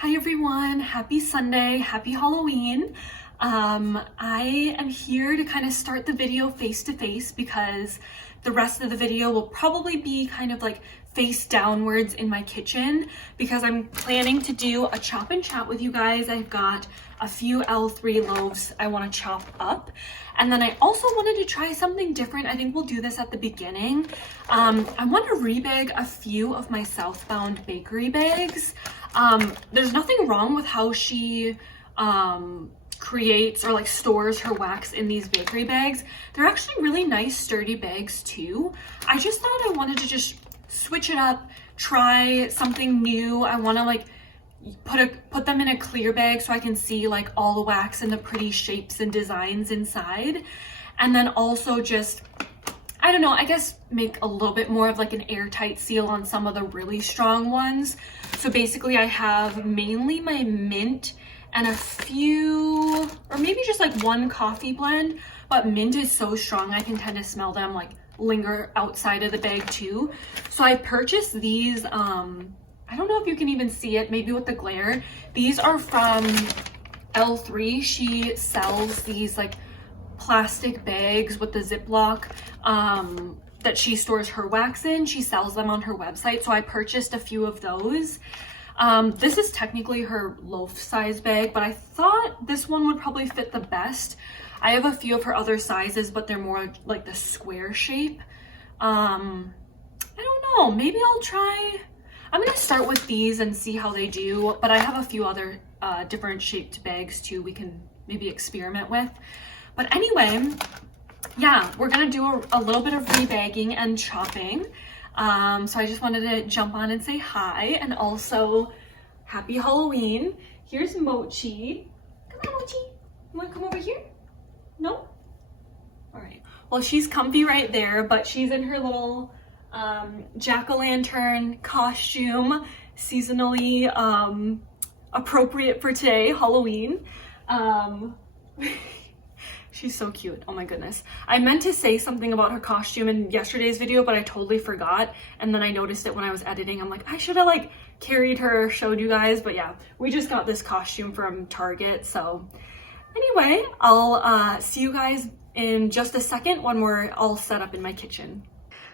Hi everyone, happy Sunday, happy Halloween. I am here to kind of start the video face to face because the rest of the video will probably be kind of like face downwards in my kitchen because I'm planning to do a chop and chat with you guys. I've got a few L3 loaves I want to chop up. And then I also wanted to try something different. I think we'll do this at the beginning. I want to rebag a few of my Southbound bakery bags. There's nothing wrong with how she creates or like stores her wax in these bakery bags. They're actually really nice sturdy bags too. I just thought I wanted to just switch it up, try something new. I want to like put them in a clear bag so I can see like all the wax and the pretty shapes and designs inside, and then also just, I don't know, I guess make a little bit more of like an airtight seal on some of the really strong ones. So basically I have mainly my mint and a few, or maybe just like one coffee blend, but mint is so strong I can tend to smell them like linger outside of the bag too. So I purchased these, I don't know if you can even see it, maybe with the glare. These are from L3. She sells these like plastic bags with the Ziploc that she stores her wax in. She sells them on her website. So I purchased a few of those. This is technically her loaf size bag, but I thought this one would probably fit the best. I have a few of her other sizes, but they're more like the square shape. I don't know, maybe I'll try, I'm gonna start with these and see how they do, but I have a few other different shaped bags too we can maybe experiment with. But anyway, yeah, we're gonna do a little bit of rebagging and chopping. So I just wanted to jump on and say hi, and also happy Halloween. Here's Mochi. Come on, Mochi. You wanna come over here? No? All right. Well, she's comfy right there, but she's in her little jack-o'-lantern costume, seasonally appropriate for today, Halloween. She's so cute. Oh my goodness. I meant to say something about her costume in yesterday's video, but I totally forgot. And then I noticed it when I was editing. I'm like, I should have like carried her, showed you guys. But yeah, we just got this costume from Target. So anyway, I'll see you guys in just a second when we're all set up in my kitchen.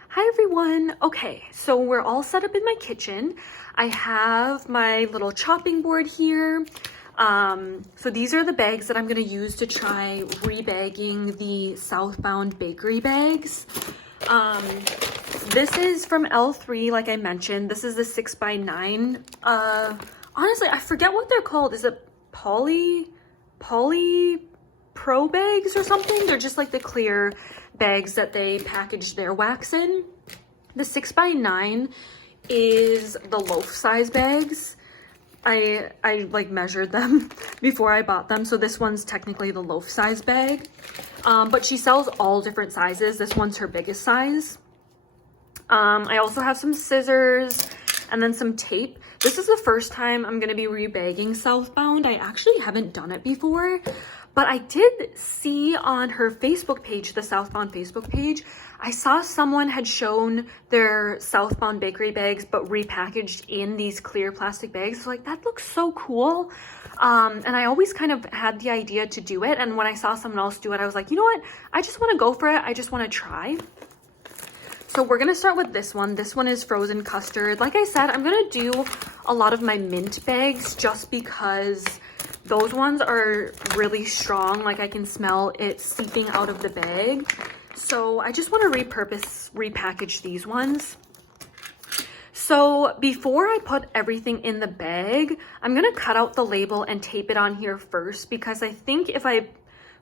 Hi everyone. Okay, so we're all set up in my kitchen. I have my little chopping board here. So these are the bags that I'm going to use to try rebagging the Southbound bakery bags. This is from L3, like I mentioned. This is the 6x9. Honestly, I forget what they're called. Is it Polypro Bags or something? They're just like the clear bags that they package their wax in. The 6x9 is the loaf size bags. I like measured them before I bought them, so this one's technically the loaf size bag, but she sells all different sizes. This one's her biggest size. I also have some scissors and then some tape. This is the first time I'm going to be rebagging Southbound. I actually haven't done it before, but I did see on her Facebook page, the Southbound Facebook page, I saw someone had shown their Southbound bakery bags, but repackaged in these clear plastic bags. So like, that looks so cool. And I always kind of had the idea to do it. And when I saw someone else do it, I was like, you know what? I just want to go for it. I just want to try. So we're going to start with this one. This one is frozen custard. Like I said, I'm going to do a lot of my mint bags just because those ones are really strong. Like I can smell it seeping out of the bag. So I just want to repackage these ones. So before I put everything in the bag, I'm going to cut out the label and tape it on here first, because I think if I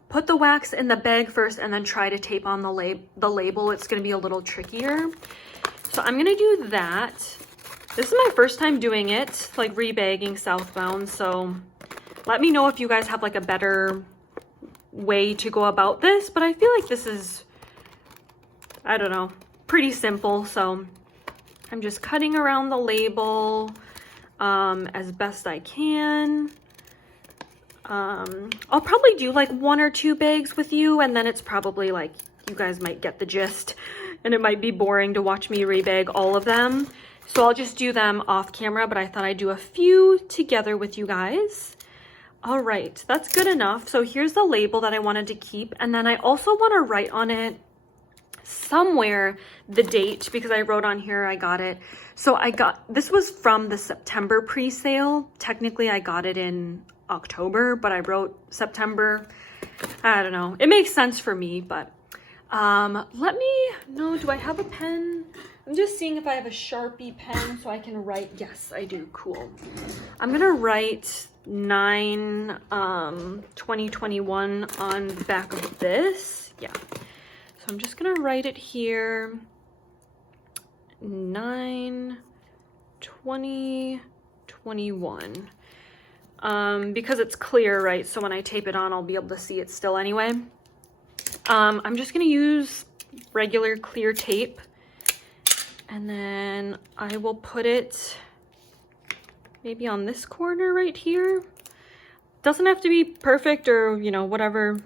put the wax in the bag first and then try to tape on the label, it's going to be a little trickier. So I'm going to do that. This is my first time doing it, like rebagging Southbound. So let me know if you guys have like a better way to go about this, but I feel like this is, I don't know, pretty simple. So I'm just cutting around the label as best I can. I'll probably do like 1 or 2 bags with you, and then it's probably like, you guys might get the gist, and it might be boring to watch me rebag all of them. So I'll just do them off camera, but I thought I'd do a few together with you guys. All right, that's good enough. So here's the label that I wanted to keep. And then I also want to write on it somewhere the date, because I wrote on here I got it. So this was from the September pre-sale. Technically I got it in October, but I wrote September. I don't know. It makes sense for me, but let me know, do I have a pen? I'm just seeing if I have a Sharpie pen so I can write. Yes, I do. Cool. I'm gonna write 9/2021 on the back of this. Yeah. So I'm just gonna write it here. 9/2021. Because it's clear, right? So when I tape it on, I'll be able to see it still anyway. I'm just gonna use regular clear tape, and then I will put it maybe on this corner right here. Doesn't have to be perfect, or you know, whatever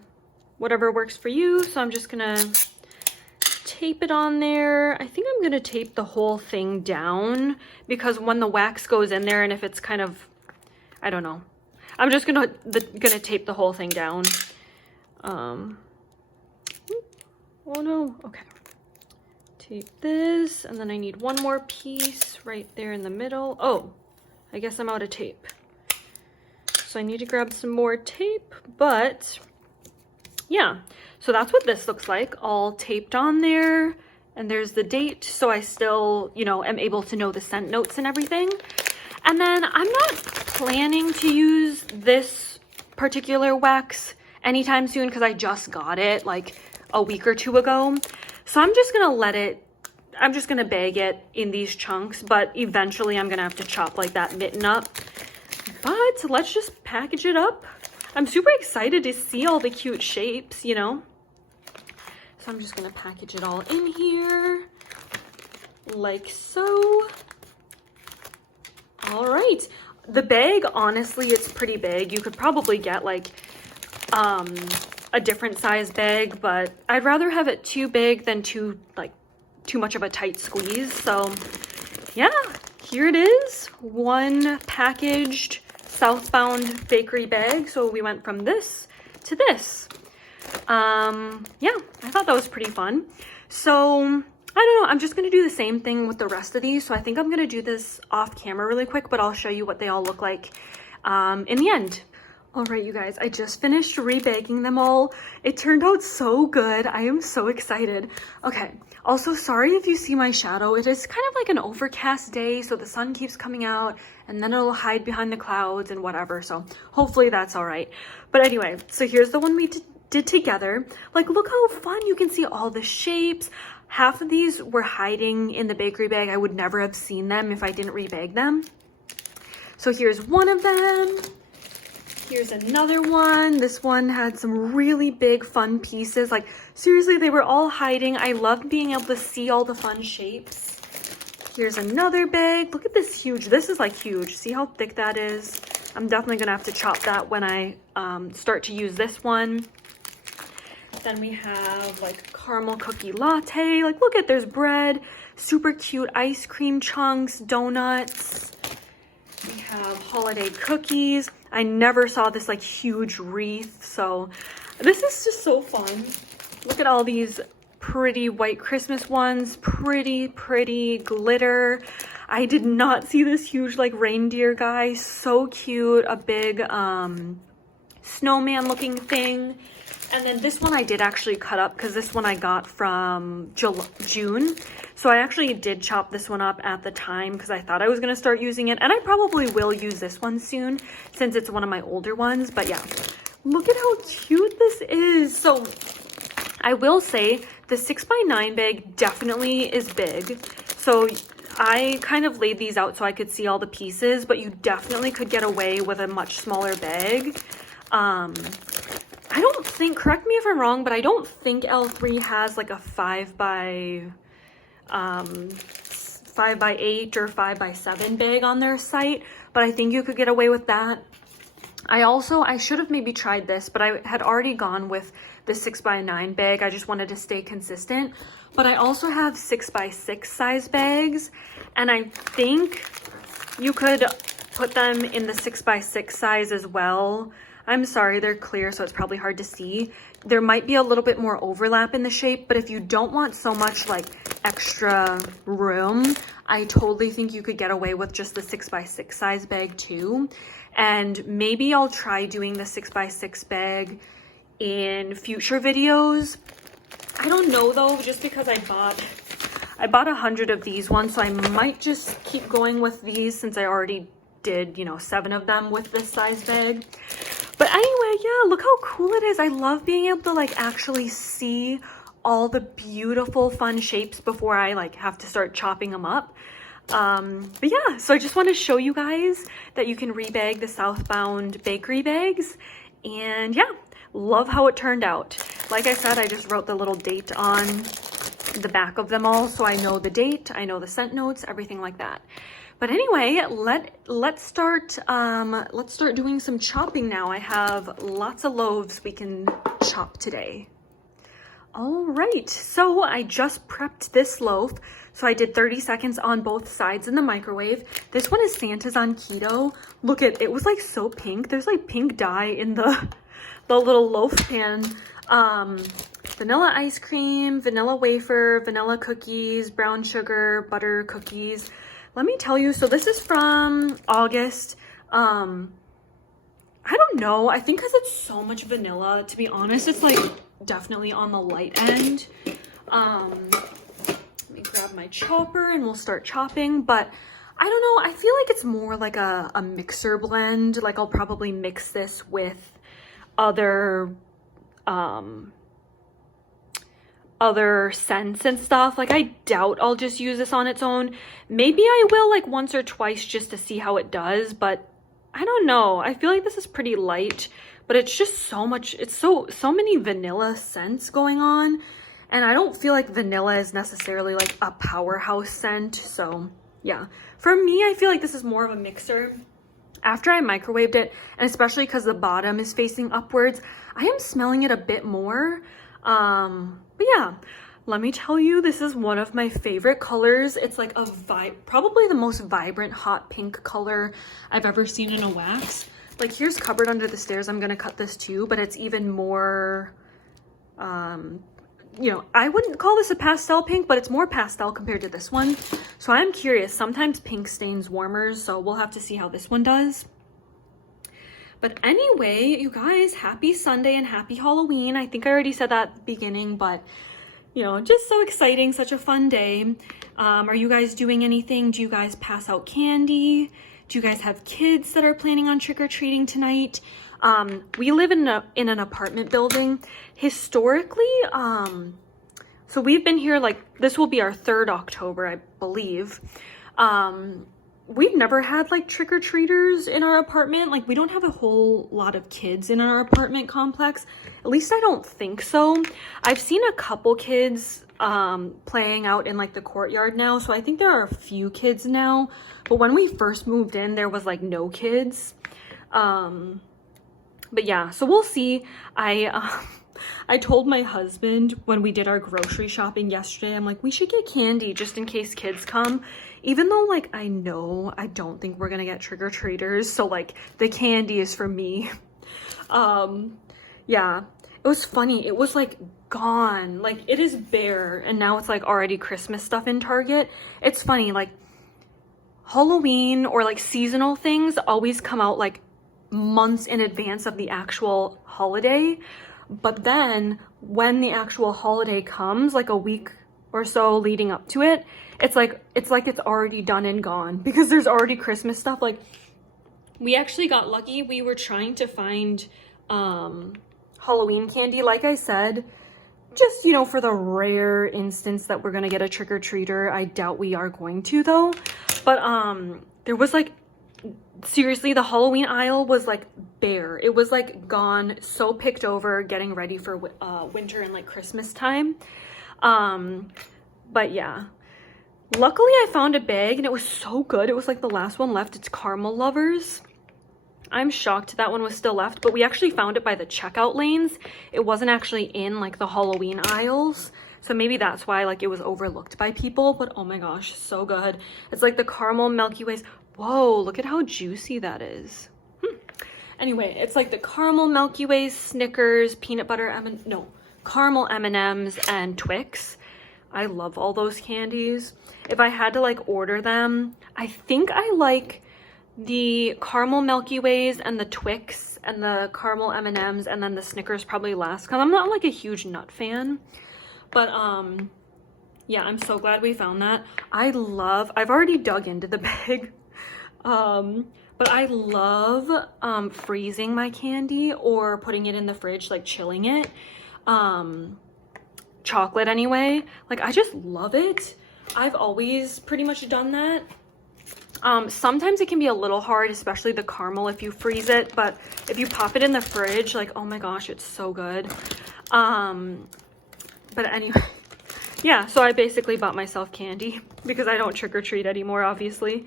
works for you. So I'm just gonna tape it on there. I think I'm gonna tape the whole thing down, because when the wax goes in there, and if it's kind of, I don't know, I'm just gonna tape the whole thing down. Oh no, okay. Tape this, and then I need one more piece right there in the middle. Oh, I guess I'm out of tape. So I need to grab some more tape, but yeah. So that's what this looks like, all taped on there. And there's the date, so I still, you know, am able to know the scent notes and everything. And then I'm not planning to use this particular wax anytime soon, because I just got it like a week or two ago. So I'm just gonna bag it in these chunks, but eventually I'm gonna have to chop like that mitten up. But let's just package it up. I'm super excited to see all the cute shapes, you know? So I'm just gonna package it all in here, like so. All right, the bag, honestly, it's pretty big. You could probably get like a different size bag, but I'd rather have it too big than too much of a tight squeeze. So yeah, here it is, one packaged Southbound bakery bag. So we went from this to this. Yeah, I thought that was pretty fun. So I don't know, I'm just gonna do the same thing with the rest of these. So I think I'm gonna do this off camera really quick, but I'll show you what they all look like in the end. All right, you guys, I just finished rebagging them all. It turned out so good. I am so excited. Okay, also sorry if you see my shadow. It is kind of like an overcast day, so the sun keeps coming out and then it'll hide behind the clouds and whatever. So hopefully that's all right. But anyway, so here's the one we did together. Like, look how fun. You can see all the shapes. Half of these were hiding in the bakery bag. I would never have seen them if I didn't rebag them. So here's one of them. Here's another one. This one had some really big fun pieces. Like, seriously, they were all hiding. I loved being able to see all the fun shapes. Here's another bag. Look at this huge. This is like huge. See how thick that is? I'm definitely gonna have to chop that when I start to use this one. Then we have like caramel cookie latte. Like, look at, there's bread, super cute ice cream chunks, donuts. We have holiday cookies. I never saw this like huge wreath, so this is just so fun. Look at all these pretty white Christmas ones, pretty glitter. I did not see this huge like reindeer guy, so cute, a big snowman looking thing. And then this one I did actually cut up, because this one I got from June. So I actually did chop this one up at the time, because I thought I was going to start using it. And I probably will use this one soon, since it's one of my older ones. But yeah, look at how cute this is. So I will say the 6x9 bag definitely is big. So I kind of laid these out so I could see all the pieces, but you definitely could get away with a much smaller bag. I don't think, correct me if I'm wrong, but I don't think L3 has like a 5x8 or 5x7 bag on their site, but I think you could get away with that. I should have maybe tried this, but I had already gone with the 6x9 bag. I just wanted to stay consistent. But I also have 6x6 size bags, and I think you could put them in the 6x6 size as well. I'm sorry, they're clear, so it's probably hard to see. There might be a little bit more overlap in the shape, but if you don't want so much like extra room, I totally think you could get away with just the 6x6 size bag too. And maybe I'll try doing the 6x6 bag in future videos. I don't know though, just because I bought 100 of these ones, so I might just keep going with these since I already did, you know, 7 of them with this size bag. But anyway, yeah, look how cool it is. I love being able to like actually see all the beautiful fun shapes before I like have to start chopping them up. But yeah, so I just want to show you guys that you can rebag the Southbound bakery bags. And yeah, love how it turned out. Like I said, I just wrote the little date on the back of them all, so I know the date, I know the scent notes, everything like that. But anyway, let's start doing some chopping now. I have lots of loaves we can chop today. All right, so I just prepped this loaf. So I did 30 seconds on both sides in the microwave. This one is Santa's on keto. Look at it, was like so pink. There's like pink dye in the little loaf pan. Vanilla ice cream, vanilla wafer, vanilla cookies, brown sugar, butter cookies. Let me tell you, so this is from August. I don't know, I think because it's so much vanilla, to be honest, it's like definitely on the light end. Let me grab my chopper and we'll start chopping, but I don't know, I feel like it's more like a mixer blend. Like I'll probably mix this with other scents and stuff. Like I doubt I'll just use this on its own. Maybe I will like once or twice just to see how it does, but I don't know. I feel like this is pretty light, but it's just so much, it's so many vanilla scents going on, and I don't feel like vanilla is necessarily like a powerhouse scent. So yeah, for me, I feel like this is more of a mixer. After I microwaved it, and especially because the bottom is facing upwards, I am smelling it a bit more. But yeah, let me tell you, this is one of my favorite colors. It's like probably the most vibrant hot pink color I've ever seen in a wax. Like here's Cupboard Under the Stairs. I'm gonna cut this too, but it's even more, you know, I wouldn't call this a pastel pink, but it's more pastel compared to this one. So I'm curious, sometimes pink stains warmers, so we'll have to see how this one does. But anyway, you guys, happy Sunday and happy Halloween. I think I already said that at the beginning, but you know, just so exciting, such a fun day. Are you guys doing anything? Do you guys pass out candy? Do you guys have kids that are planning on trick-or-treating tonight? We live in an apartment building. Historically, so we've been here, like, this will be our 3rd October, I believe. We've never had like trick-or-treaters in our apartment. Like we don't have a whole lot of kids in our apartment complex. At least I don't think so. I've seen a couple kids playing out in like the courtyard now. So I think there are a few kids now. But when we first moved in, there was like no kids. But yeah, so we'll see. I told my husband when we did our grocery shopping yesterday, I'm like, we should get candy just in case kids come. Even though like I know I don't think we're gonna get trick-or-treaters, so like the candy is for me. Yeah, it was funny. It was like gone. Like it is bare, and now it's like already Christmas stuff in Target. It's funny, like Halloween or like seasonal things always come out like months in advance of the actual holiday. But then when the actual holiday comes, like a week or so leading up to it, it's like it's already done and gone because there's already Christmas stuff. Like we actually got lucky. We were trying to find Halloween candy, like I said, just, you know, for the rare instance that we're gonna get a trick-or-treater. I doubt we are going to though. But there was like, seriously, the Halloween aisle was like bare. It was like gone, so picked over, getting ready for winter and like Christmas time. But yeah, luckily I found a bag and it was so good. It was like the last one left. It's Caramel Lovers. I'm shocked that one was still left, but we actually found it by the checkout lanes. It wasn't actually in like the Halloween aisles. So maybe that's why like it was overlooked by people, but oh my gosh, so good. It's like the caramel Milky Ways. Whoa, look at how juicy that is. Anyway, it's like the caramel Milky Ways, Snickers, peanut butter, caramel M&Ms and Twix. I love all those candies. If I had to like order them, I think I like the caramel Milky Ways and the Twix and the caramel M&Ms, and then the Snickers probably last, because I'm not like a huge nut fan. But yeah, I'm so glad we found that. I've already dug into the bag, but I love freezing my candy or putting it in the fridge, like chilling it. Chocolate anyway, like I just love it. I've always pretty much done that. Sometimes it can be a little hard, especially the caramel if you freeze it, but if you pop it in the fridge, like, oh my gosh, it's so good. But anyway, yeah, so I basically bought myself candy because I don't trick or treat anymore, obviously.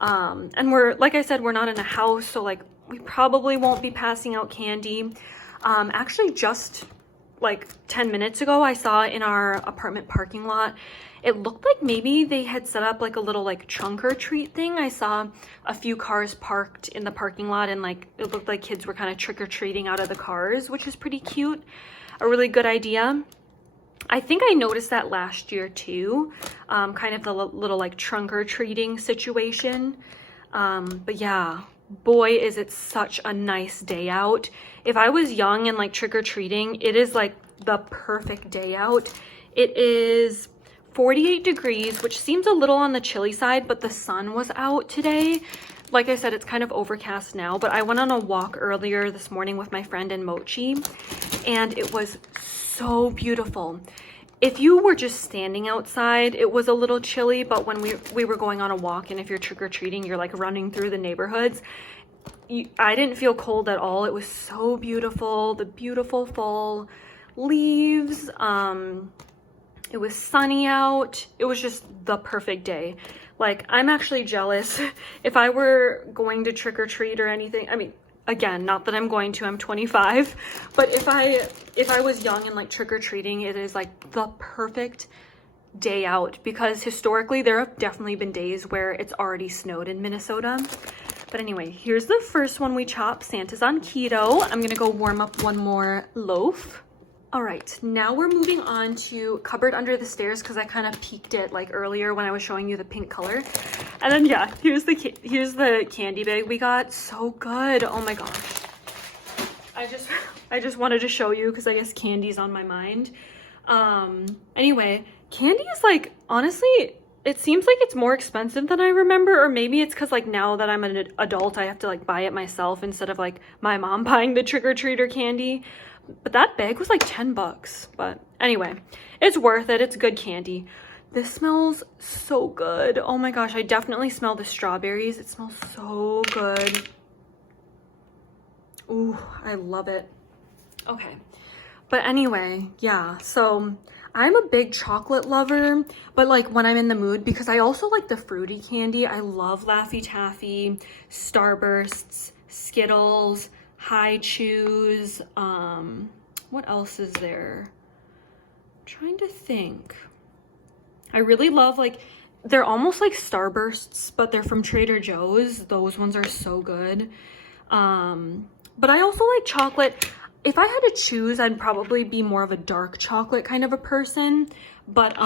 And like I said, we're not in a house, so like we probably won't be passing out candy. Actually just like 10 minutes ago, I saw in our apartment parking lot, it looked like maybe they had set up like a little like trunk or treat thing. I saw a few cars parked in the parking lot, and like it looked like kids were kind of trick or treating out of the cars, which is pretty cute. A really good idea. I think I noticed that last year too, kind of the little like trunk or treating situation. But yeah, boy, is it such a nice day out. If I was young and like trick or treating, it is like the perfect day out. It is 48 degrees, which seems a little on the chilly side, but the sun was out today. Like I said, it's kind of overcast now, but I went on a walk earlier this morning with my friend in Mochi, and it was so beautiful. If you were just standing outside, it was a little chilly, but when we were going on a walk, and if you're trick-or-treating, you're like running through the neighborhoods, I didn't feel cold at all. It was so beautiful, the beautiful fall leaves. It was sunny out. It was just the perfect day. Like, I'm actually jealous. If I were going to trick-or-treat or anything, I mean, again, not that I'm going to, I'm 25, but if I was young and like trick-or-treating, it is like the perfect day out, because historically there have definitely been days where it's already snowed in Minnesota. But anyway, here's the first one we chopped. Santa's on keto. I'm gonna go warm up one more loaf. All right, now we're moving on to Cupboard Under the Stairs, because I kind of peeked it like earlier when I was showing you the pink color. And then yeah, here's the candy bag we got. So good. Oh my gosh. I just wanted to show you because I guess candy's on my mind. Anyway, candy is like, honestly, it seems like it's more expensive than I remember, or maybe it's because like now that I'm an adult, I have to like buy it myself instead of like my mom buying the trick-or-treater candy. But that bag was like 10 bucks. But anyway, it's worth it. It's good candy. This smells so good. Oh my gosh, I definitely smell the strawberries. It smells so good. Ooh, I love it. Okay. But anyway, yeah, so I'm a big chocolate lover, but like when I'm in the mood, because I also like the fruity candy. I love Laffy Taffy, Starbursts, Skittles, High Chews. What else is there? I'm trying to think. I really love, like, they're almost like Starbursts, but they're from Trader Joe's. Those ones are so good. But I also like chocolate. If I had to choose, I'd probably be more of a dark chocolate kind of a person. But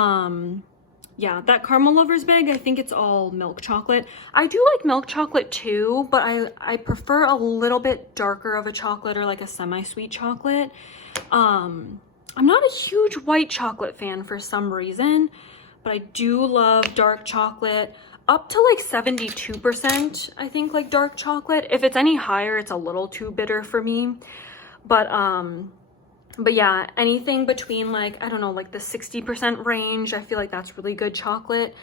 yeah, that Caramel Lovers bag, I think it's all milk chocolate. I do like milk chocolate too, but I prefer a little bit darker of a chocolate, or like a semi-sweet chocolate. I'm not a huge white chocolate fan for some reason, but I do love dark chocolate. Up to like 72%, I think, like dark chocolate. If it's any higher, it's a little too bitter for me. But yeah, anything between like, I don't know, like the 60% range, I feel like that's really good chocolate.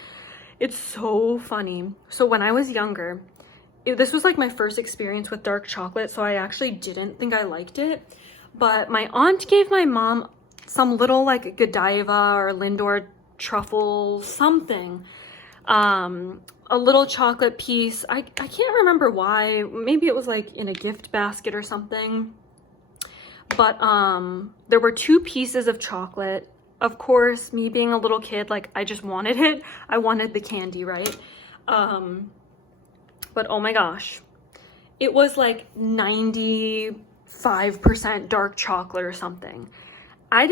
It's so funny. So when I was younger, this was like my first experience with dark chocolate, so I actually didn't think I liked it. But my aunt gave my mom some little like Godiva or Lindor truffle something, a little chocolate piece. I can't remember why. Maybe it was like in a gift basket or something. But there were 2 pieces of chocolate. Of course, me being a little kid, like I just wanted it. I wanted the candy, right? But oh my gosh, it was like 95% dark chocolate or something. I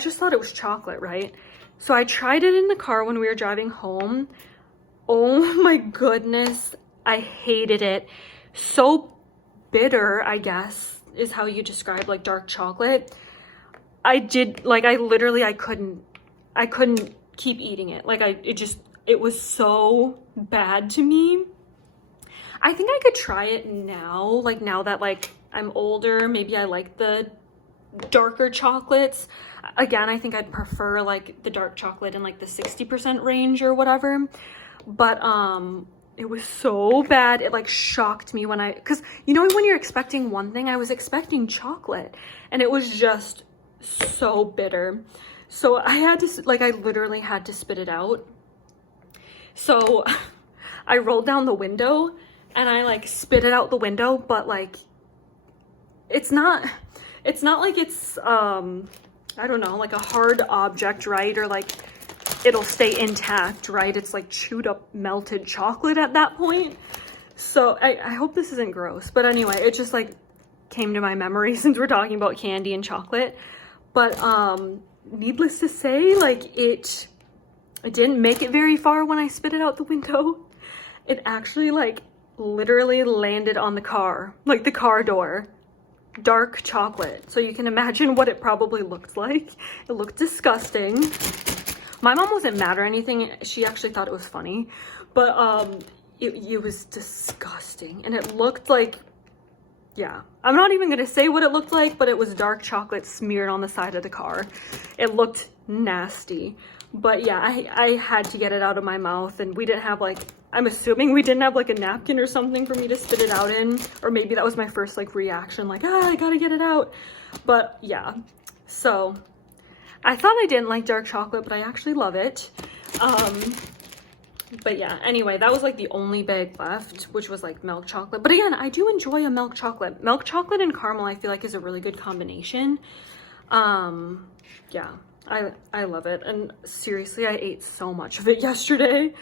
just thought it was chocolate, right? So I tried it in the car when we were driving home. Oh my goodness, I hated it. So bitter, I guess, is how you describe like dark chocolate. I couldn't keep eating it. Like it was so bad to me. I think I could try it now, like now that like I'm older, maybe I like the darker chocolates. Again, I think I'd prefer like the dark chocolate in like the 60% range or whatever. But it was so bad. It like shocked me because you know when you're expecting one thing, I was expecting chocolate and it was just so bitter. So I literally had to spit it out. So I rolled down the window and I like spit it out the window, but like it's not like it's I don't know, like a hard object, right? Or like it'll stay intact, right? It's like chewed up melted chocolate at that point. So I hope this isn't gross, but anyway, it just like came to my memory since we're talking about candy and chocolate. But needless to say, like it didn't make it very far when I spit it out the window. It actually like literally landed on the car, like the car door. Dark chocolate. So you can imagine what it probably looked like. It looked disgusting. My mom wasn't mad or anything. She actually thought it was funny, but it was disgusting. And it looked like, yeah, I'm not even gonna say what it looked like, but it was dark chocolate smeared on the side of the car. It looked nasty. But yeah, I had to get it out of my mouth, and we didn't have like, I'm assuming we didn't have like a napkin or something for me to spit it out in, or maybe that was my first like reaction, like, I gotta get it out. But yeah, so I thought I didn't like dark chocolate, but I actually love it. But yeah, anyway, that was like the only bag left, which was like milk chocolate. But again, I do enjoy a milk chocolate. Milk chocolate and caramel, I feel like is a really good combination. Yeah, I love it. And seriously, I ate so much of it yesterday.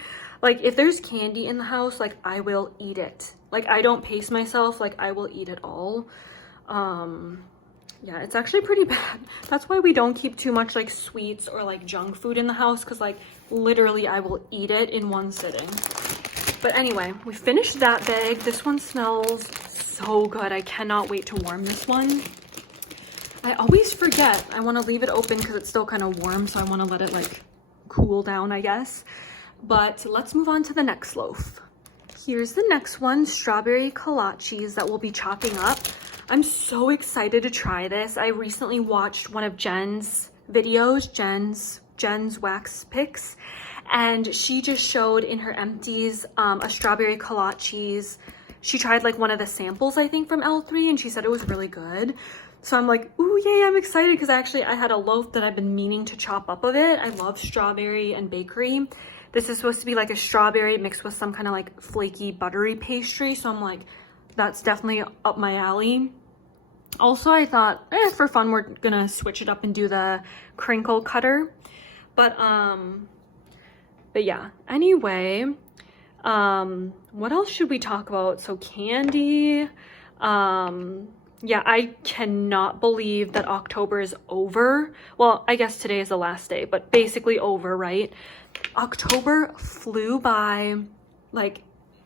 Like if there's candy in the house, like I will eat it. Like I don't pace myself, like I will eat it all. Yeah, it's actually pretty bad. That's why we don't keep too much like sweets or like junk food in the house, because like literally I will eat it in one sitting. But anyway, we finished that bag. This one smells so good. I cannot wait to warm this one. I always forget. I want to leave it open because it's still kind of warm, so I want to let it like cool down, I guess. But let's move on to the next loaf. Here's the next one, strawberry kolaches that we'll be chopping up. I'm so excited to try this. I recently watched one of Jen's videos, Jen's wax picks, and she just showed in her empties a strawberry kolaches. She tried like one of the samples, I think, from L3, and she said it was really good. So I'm like, ooh, yay, I'm excited, because I had a loaf that I've been meaning to chop up of it. I love strawberry and bakery. This is supposed to be like a strawberry mixed with some kind of like flaky buttery pastry. So I'm like, that's definitely up my alley. Also, I thought, for fun, we're gonna switch it up and do the crinkle cutter. But yeah, anyway, what else should we talk about? So candy, yeah, I cannot believe that October is over. Well, I guess today is the last day, but basically over, right? October flew by like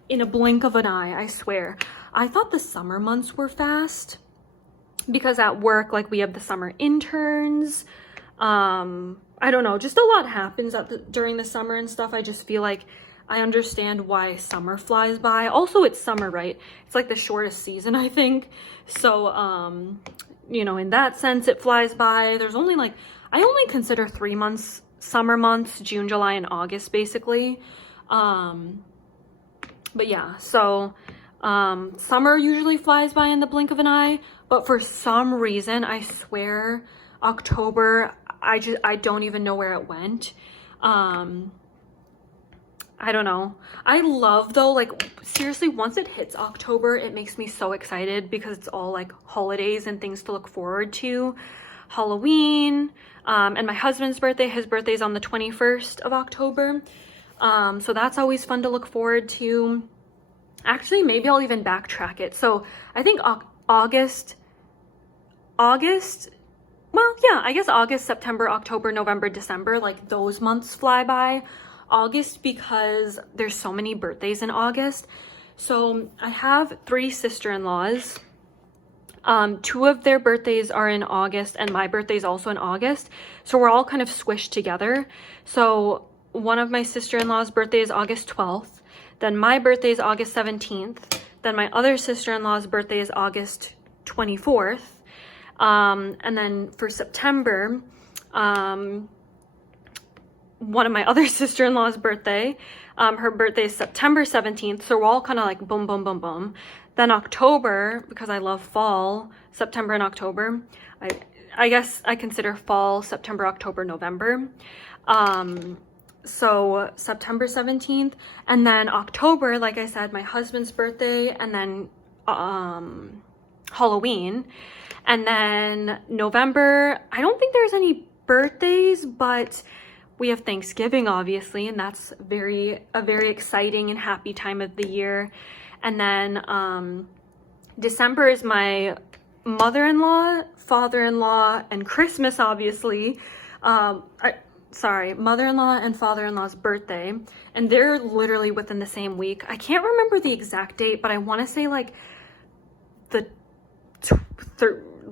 in a blink of an eye, I swear. I thought the summer months were fast because at work, like we have the summer interns. I don't know, just a lot happens during the summer and stuff. I just feel like I understand why summer flies by. Also, it's summer, right? It's like the shortest season, I think. So, you know, in that sense, it flies by. There's only like, I only consider 3 months summer months, June, July, and August, basically. But yeah, so summer usually flies by in the blink of an eye. But for some reason, I swear, October, I don't even know where it went. I don't know. I love though, like seriously, once it hits October, it makes me so excited because it's all like holidays and things to look forward to. Halloween, and my husband's birthday. His birthday's on the 21st of October. So that's always fun to look forward to. Actually, maybe I'll even backtrack it. So I think August, well, yeah, I guess August, September, October, November, December, like those months fly by. August because there's so many birthdays in August. So I have 3 sister-in-laws. 2 of their birthdays are in August and my birthday is also in August. So we're all kind of squished together. So one of my sister-in-law's birthday is August 12th. Then my birthday is August 17th. Then my other sister-in-law's birthday is August 24th. And then for September, one of my other sister-in-law's birthday, her birthday is September 17th. So we're all kind of like boom, boom, boom, boom. Then October, because I love fall, September and October. I guess I consider fall, September, October, November. So September 17th, and then October, like I said, my husband's birthday, and then Halloween. And then November, I don't think there's any birthdays, but we have Thanksgiving, obviously, and that's a very exciting and happy time of the year. And then December is my mother-in-law, father-in-law, and Christmas, obviously. Mother-in-law and father-in-law's birthday, and they're literally within the same week. I can't remember the exact date, but I want to say like the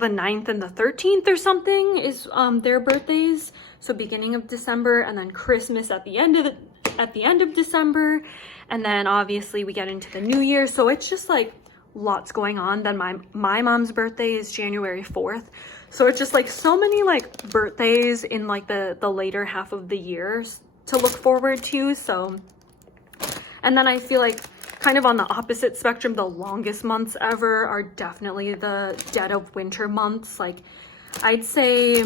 9th and the 13th or something is their birthdays. So beginning of December, and then Christmas at the end of December, and then obviously we get into the new year. So it's just like lots going on. Then my mom's birthday is January 4th. So it's just like so many like birthdays in like the later half of the year to look forward to. So, and then I feel like kind of on the opposite spectrum, the longest months ever are definitely the dead of winter months. Like I'd say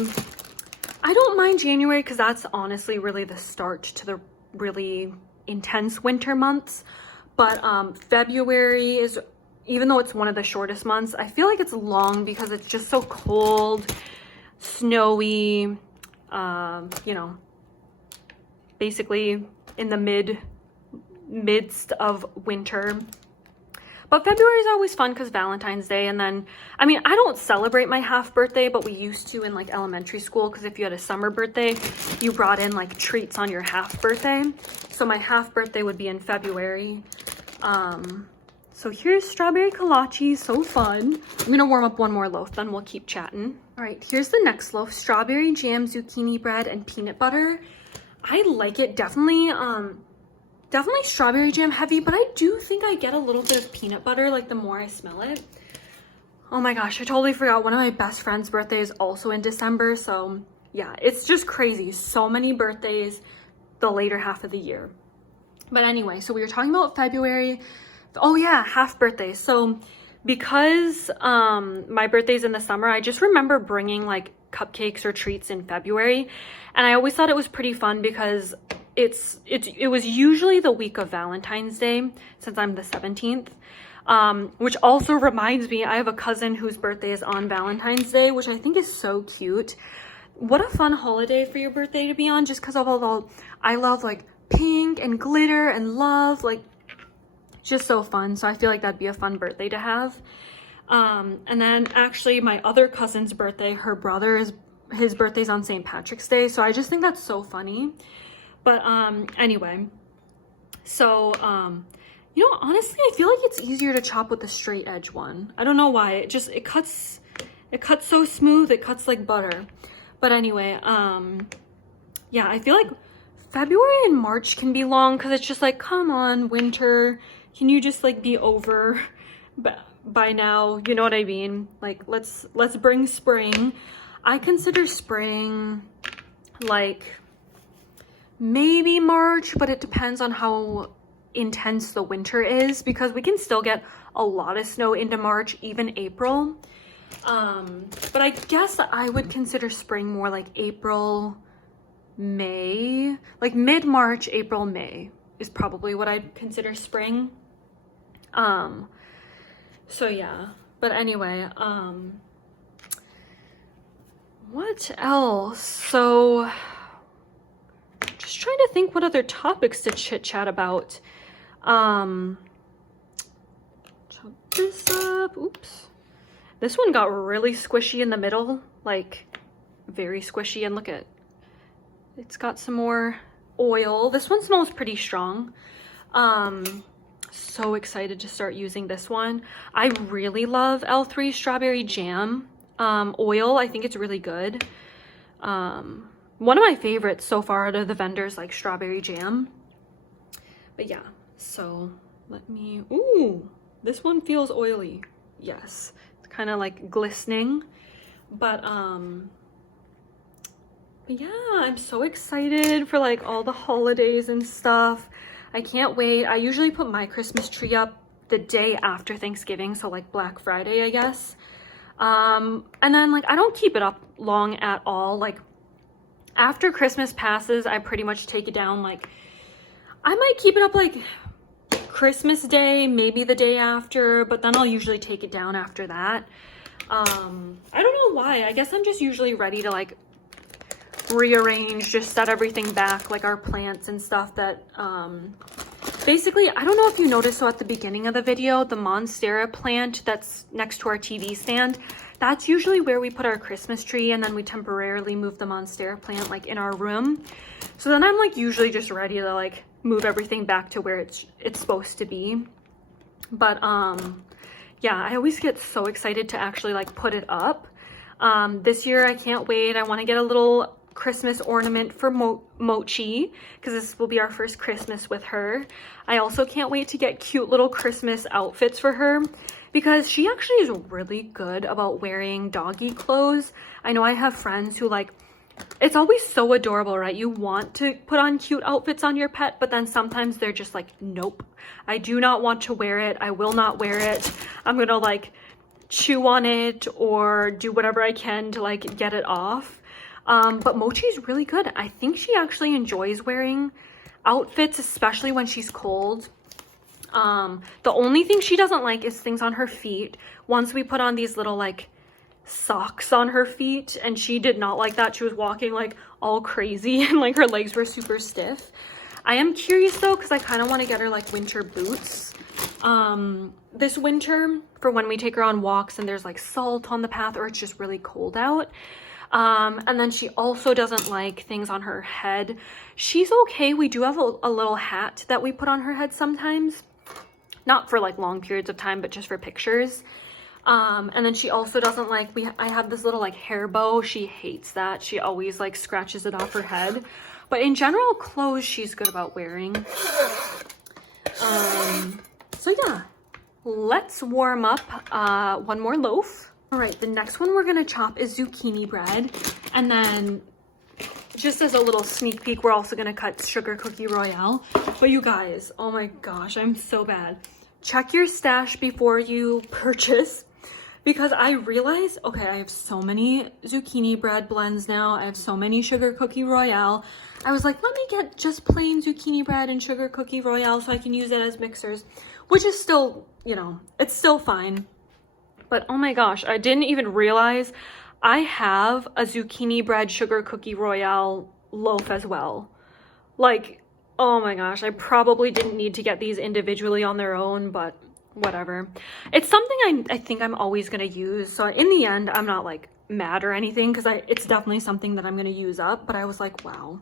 I don't mind January because that's honestly really the start to the really intense winter months. But February is, even though it's one of the shortest months, I feel like it's long because it's just so cold, snowy, you know, basically in the midst of winter. But February is always fun because Valentine's Day. And then, I mean, I don't celebrate my half birthday, but we used to in like elementary school, because if you had a summer birthday, you brought in like treats on your half birthday. So my half birthday would be in February. So here's strawberry kolache, so fun. I'm gonna warm up one more loaf, then we'll keep chatting. All right, here's the next loaf, strawberry jam, zucchini bread, and peanut butter. I like it, definitely strawberry jam heavy, but I do think I get a little bit of peanut butter, like the more I smell it. Oh my gosh, I totally forgot one of my best friend's birthdays also in December. So yeah, it's just crazy. So many birthdays the later half of the year. But anyway, so we were talking about February. Oh yeah, half birthdays. So because my birthday's in the summer, I just remember bringing like cupcakes or treats in February. And I always thought it was pretty fun because it was usually the week of Valentine's Day, since I'm the 17th. Which also reminds me, I have a cousin whose birthday is on Valentine's Day, which I think is so cute. What a fun holiday for your birthday to be on, just because of all I love like pink and glitter and love, like just so fun. So I feel like that'd be a fun birthday to have. And then actually my other cousin's birthday, his birthday's on St. Patrick's Day. So I just think that's so funny. But anyway, so you know, honestly, I feel like it's easier to chop with the straight edge one. I don't know why. It cuts so smooth. It cuts like butter. But anyway, yeah, I feel like February and March can be long because it's just like, come on, winter. Can you just like be over by now? You know what I mean? Like, let's bring spring. I consider spring like maybe March, but it depends on how intense the winter is, because we can still get a lot of snow into March, even April. But I guess I would consider spring more like April, May, like mid-March, April, May. is probably what I'd consider spring. So yeah, but anyway, what else? So just trying to think what other topics to chit chat about. Chop this up. Oops. This one got really squishy in the middle, like very squishy, and look at, it's got some more oil. This one smells pretty strong. So excited to start using this one. I really love L3 strawberry jam oil. I think it's really good. One of my favorites so far out of the vendors, like strawberry jam. But yeah, so let me, ooh, this one feels oily. Yes, it's kind of like glistening, but yeah, I'm so excited for like all the holidays and stuff. I can't wait. I usually put my Christmas tree up the day after Thanksgiving, so like Black Friday, I guess. And then like I don't keep it up long at all. Like after Christmas passes, I pretty much take it down. Like I might keep it up like Christmas Day, maybe the day after, but then I'll usually take it down after that. I don't know why. I guess I'm just usually ready to like rearrange, just set everything back, like our plants and stuff that basically, I don't know if you noticed, so at the beginning of the video, the Monstera plant that's next to our TV stand, that's usually where we put our Christmas tree, and then we temporarily move the Monstera plant like in our room. So then I'm like usually just ready to like move everything back to where it's supposed to be. But yeah, I always get so excited to actually like put it up. This year I can't wait. I want to get a little Christmas ornament for Mochi, because this will be our first Christmas with her. I also can't wait to get cute little Christmas outfits for her, because she actually is really good about wearing doggy clothes. I know I have friends who like, it's always so adorable, right? You want to put on cute outfits on your pet, but then sometimes they're just like, nope, I do not want to wear it. I will not wear it. I'm gonna like chew on it or do whatever I can to like get it off. But Mochi's really good. I think she actually enjoys wearing outfits, especially when she's cold. The only thing she doesn't like is things on her feet. Once we put on these little like socks on her feet, and she did not like that. She was walking like all crazy and like her legs were super stiff. I am curious though, because I kind of want to get her like winter boots this winter for when we take her on walks and there's like salt on the path or it's just really cold out. And then she also doesn't like things on her head. She's okay. We do have a little hat that we put on her head sometimes, not for like long periods of time, but just for pictures. And then she also doesn't like, I have this little like hair bow. She hates that. She always like scratches it off her head. But in general, clothes she's good about wearing. So yeah, let's warm up one more loaf. All right, the next one we're gonna chop is zucchini bread. And then just as a little sneak peek, we're also gonna cut sugar cookie royale. But you guys, oh my gosh, I'm so bad. Check your stash before you purchase, because I realized, okay, I have so many zucchini bread blends now. I have so many sugar cookie royale. I was like, let me get just plain zucchini bread and sugar cookie royale so I can use it as mixers, which is still, you know, it's still fine. But oh my gosh, I didn't even realize I have a zucchini bread sugar cookie royale loaf as well. Like, oh my gosh, I probably didn't need to get these individually on their own, but whatever. It's something I think I'm always going to use. So in the end, I'm not like mad or anything, because it's definitely something that I'm going to use up. But I was like, wow,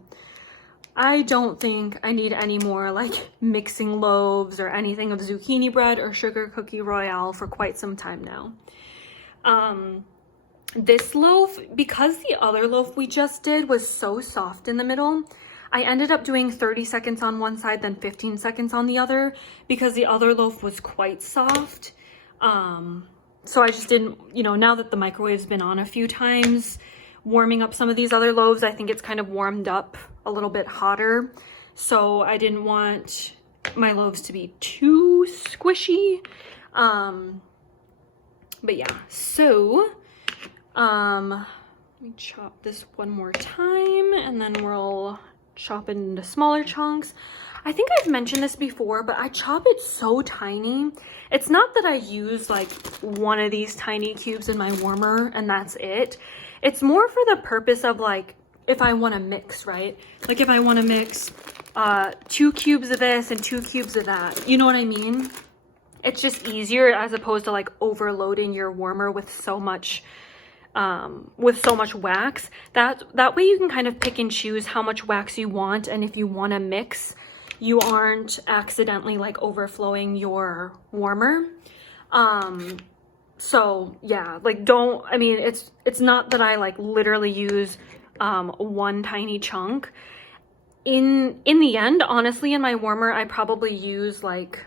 I don't think I need any more like mixing loaves or anything of zucchini bread or sugar cookie royale for quite some time now. This loaf, because the other loaf we just did was so soft in the middle, I ended up doing 30 seconds on one side, then 15 seconds on the other, because the other loaf was quite soft. So I just didn't, you know, now that the microwave's been on a few times, warming up some of these other loaves, I think it's kind of warmed up a little bit hotter. So I didn't want my loaves to be too squishy. But yeah, so let me chop this one more time, and then we'll chop it into smaller chunks. I think I've mentioned this before, but I chop it so tiny. It's not that I use like one of these tiny cubes in my warmer and that's it. It's more for the purpose of like, if I want to mix, right? Like if I want to mix 2 cubes of this and 2 cubes of that, you know what I mean? It's just easier as opposed to like overloading your warmer with so much wax. That way you can kind of pick and choose how much wax you want, and if you want to mix, you aren't accidentally like overflowing your warmer. So yeah, like I mean, it's not that I like literally use one tiny chunk. In the end, honestly, in my warmer, I probably use like,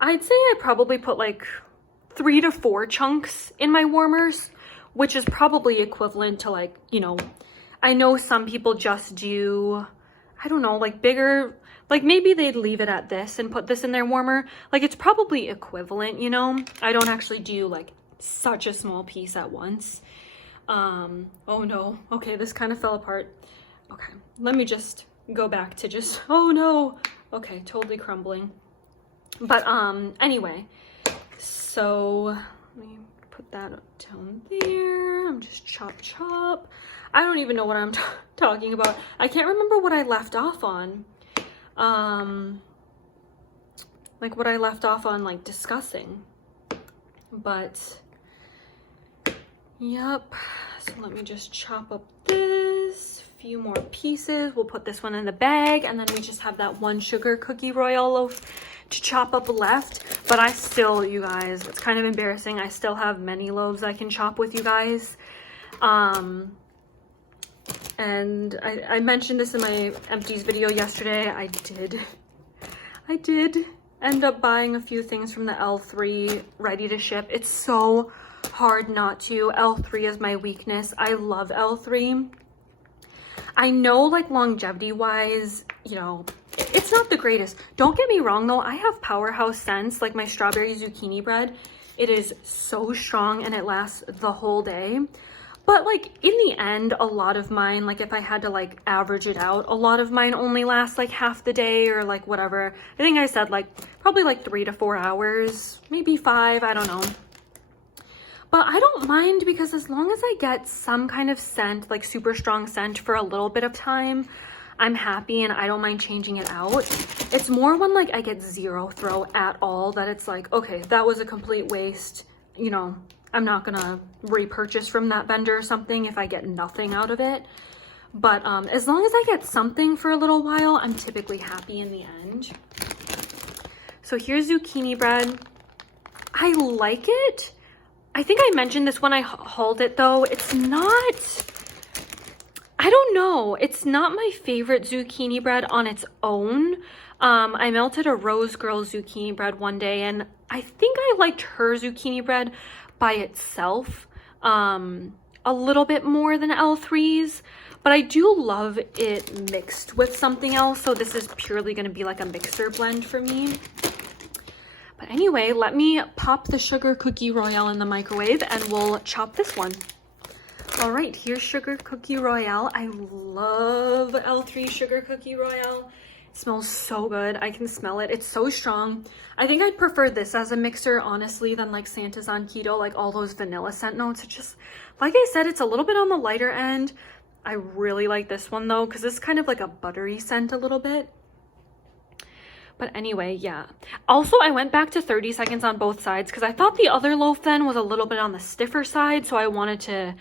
I'd say I probably put like 3 to 4 chunks in my warmers, which is probably equivalent to like, you know, I know some people just do, I don't know, like bigger, like maybe they'd leave it at this and put this in their warmer. Like it's probably equivalent, you know? I don't actually do like such a small piece at once. Oh no, okay, this kind of fell apart. Okay, let me just go back to just, oh no, okay, totally crumbling. But anyway, so let me put that down there. I'm just chop. I don't even know what I'm talking about. I can't remember what I left off on. Like what I left off on like discussing. But yep. So let me just chop up this. Few more pieces. We'll put this one in the bag, and then we just have that one sugar cookie royale loaf to chop up left. But I still, you guys, it's kind of embarrassing, I still have many loaves I can chop with you guys. And I mentioned this in my empties video yesterday. I did end up buying a few things from the L3 ready to ship. It's so hard not to. L3 is my weakness. I love L3. I know like longevity wise, you know, it's not the greatest. Don't get me wrong though, I have powerhouse scents like my strawberry zucchini bread. It is so strong and it lasts the whole day. But like in the end, a lot of mine, like if I had to like average it out, a lot of mine only last like half the day or like whatever. I think I said like probably like 3 to 4 hours, maybe 5, I don't know. But I don't mind, because as long as I get some kind of scent, like super strong scent for a little bit of time, I'm happy and I don't mind changing it out. It's more when like I get zero throw at all that it's like, okay, that was a complete waste. You know, I'm not gonna repurchase from that vendor or something if I get nothing out of it. But as long as I get something for a little while, I'm typically happy in the end. So here's zucchini bread. I like it. I think I mentioned this when I hauled it though. It's not, I don't know. It's not my favorite zucchini bread on its own. I melted a Rose Girl zucchini bread one day and I think I liked her zucchini bread by itself a little bit more than L3's, but I do love it mixed with something else. So this is purely going to be like a mixer blend for me. But anyway, let me pop the sugar cookie royale in the microwave and we'll chop this one. All right, here's sugar cookie royale. I love L3 sugar cookie royale. It smells so good. I can smell it. It's so strong. I think I'd prefer this as a mixer, honestly, than like Santa's on Keto, like all those vanilla scent notes. It's just, like I said, it's a little bit on the lighter end. I really like this one though, because it's kind of like a buttery scent a little bit. But anyway, yeah. Also, I went back to 30 seconds on both sides because I thought the other loaf then was a little bit on the stiffer side. So I wanted to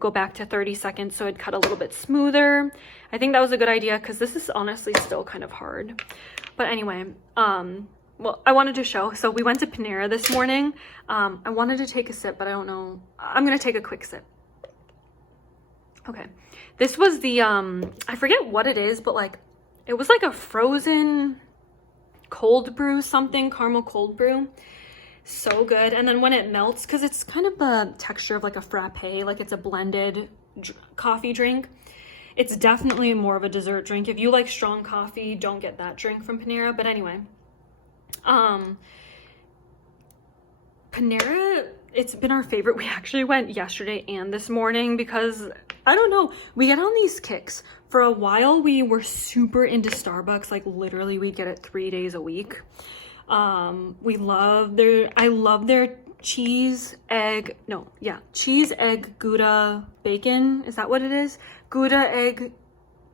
go back to 30 seconds so it'd cut a little bit smoother. I think that was a good idea because this is honestly still kind of hard. But anyway, well, I wanted to show. So we went to Panera this morning. I wanted to take a sip, but I don't know. I'm going to take a quick sip. Okay. This was the, I forget what it is, but like, it was like a frozen cold brew something, caramel cold brew. So good. And then when it melts, because it's kind of the texture of like a frappe, like it's a blended coffee drink. It's definitely more of a dessert drink. If you like strong coffee, don't get that drink from Panera. But anyway, Panera, it's been our favorite. We actually went yesterday and this morning because I don't know. We get on these kicks. For a while, we were super into Starbucks. Like literally we'd get it 3 days a week. I love their cheese, egg, Gouda, bacon. Is that what it is? Gouda, egg,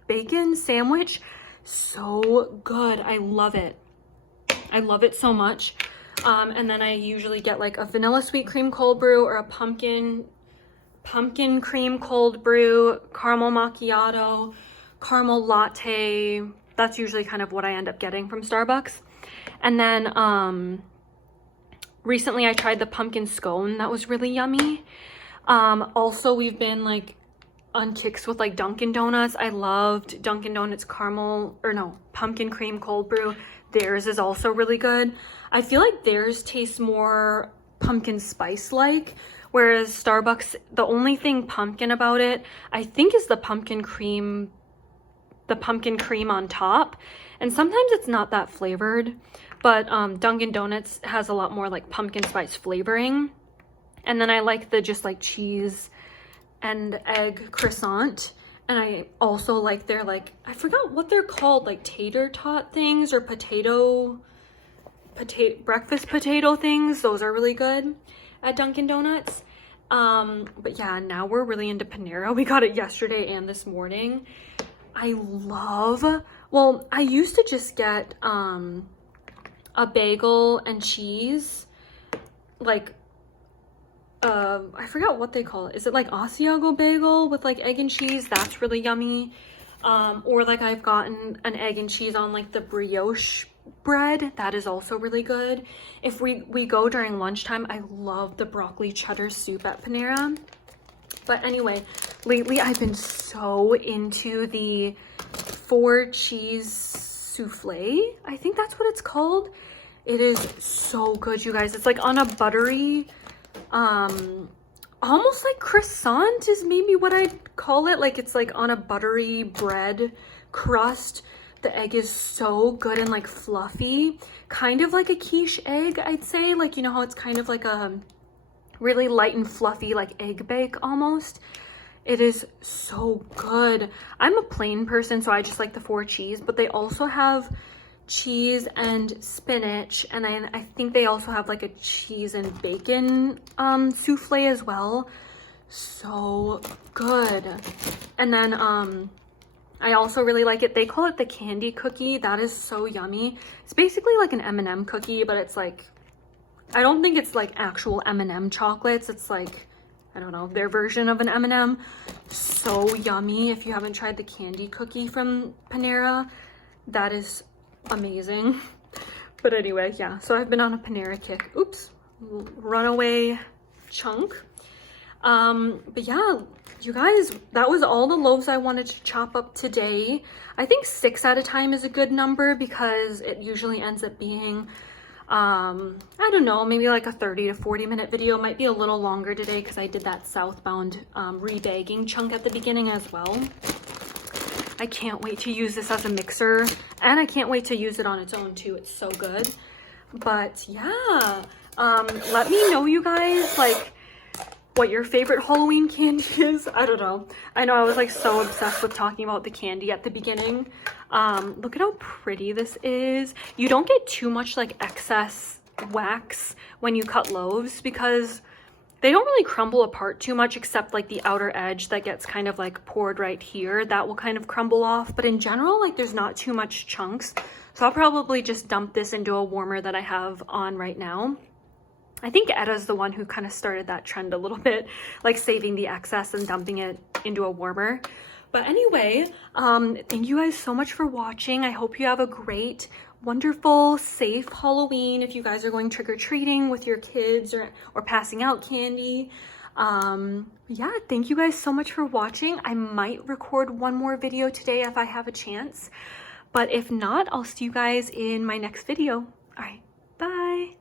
bacon sandwich. So good. I love it. I love it so much. And then I usually get like a vanilla sweet cream cold brew or a pumpkin cream cold brew, caramel macchiato, caramel latte. That's usually kind of what I end up getting from Starbucks. And then recently I tried the pumpkin scone. That was really yummy. Also, we've been like on kicks with like Dunkin Donuts. I loved Dunkin Donuts pumpkin cream cold brew. Theirs is also really good. I feel like theirs tastes more pumpkin spice like, whereas Starbucks, the only thing pumpkin about it, I think, is the pumpkin cream on top. And sometimes it's not that flavored, but Dunkin Donuts has a lot more like pumpkin spice flavoring. And then I like the just like cheese and egg croissant. And I also like their like, I forgot what they're called, like tater tot things or breakfast potato things. Those are really good at Dunkin Donuts. But yeah, now we're really into Panera. We got it yesterday and this morning. I used to just get a bagel and cheese, like I forgot what they call it. Is it like Asiago bagel with like egg and cheese? That's really yummy. Or like I've gotten an egg and cheese on like the brioche bread. That is also really good. If we go during lunchtime, I love the broccoli cheddar soup at Panera. But anyway, lately I've been so into the 4 cheese souffle. I think that's what it's called. It is so good, you guys. It's like on a buttery, almost like croissant is maybe what I'd call it. Like it's like on a buttery bread crust. The egg is so good and like fluffy, kind of like a quiche egg, I'd say. Like, you know how it's kind of like a really light and fluffy, like egg bake almost. It is so good. I'm a plain person, so I just like the 4 cheese, but they also have cheese and spinach, and I think they also have like a cheese and bacon souffle as well. So good. And then I also really like it. They call it the candy cookie. That is so yummy. It's basically like an M&M cookie, but it's like, I don't think it's like actual M&M chocolates. It's like, I don't know, their version of an M&M. So yummy. If you haven't tried the candy cookie from Panera, that is amazing. But anyway, yeah, so I've been on a Panera kick. Oops, runaway chunk. But yeah, you guys, that was all the loaves I wanted to chop up today. I think 6 at a time is a good number because it usually ends up being I don't know, maybe like a 30 to 40 minute video. Might be a little longer today because I did that Southbound rebagging chunk at the beginning as well. I can't wait to use this as a mixer, and I can't wait to use it on its own too. It's so good. But yeah, let me know, you guys, like what your favorite Halloween candy is. I don't know. I know I was like so obsessed with talking about the candy at the beginning. Look at how pretty this is. You don't get too much like excess wax when you cut loaves because they don't really crumble apart too much, except like the outer edge that gets kind of like poured right here. That will kind of crumble off. But in general, like there's not too much chunks. So I'll probably just dump this into a warmer that I have on right now. I think Edda's the one who kind of started that trend a little bit, like saving the excess and dumping it into a warmer. But anyway, thank you guys so much for watching. I hope you have a great, wonderful, safe Halloween if you guys are going trick-or-treating with your kids or passing out candy. Yeah, thank you guys so much for watching. I might record one more video today if I have a chance. But if not, I'll see you guys in my next video.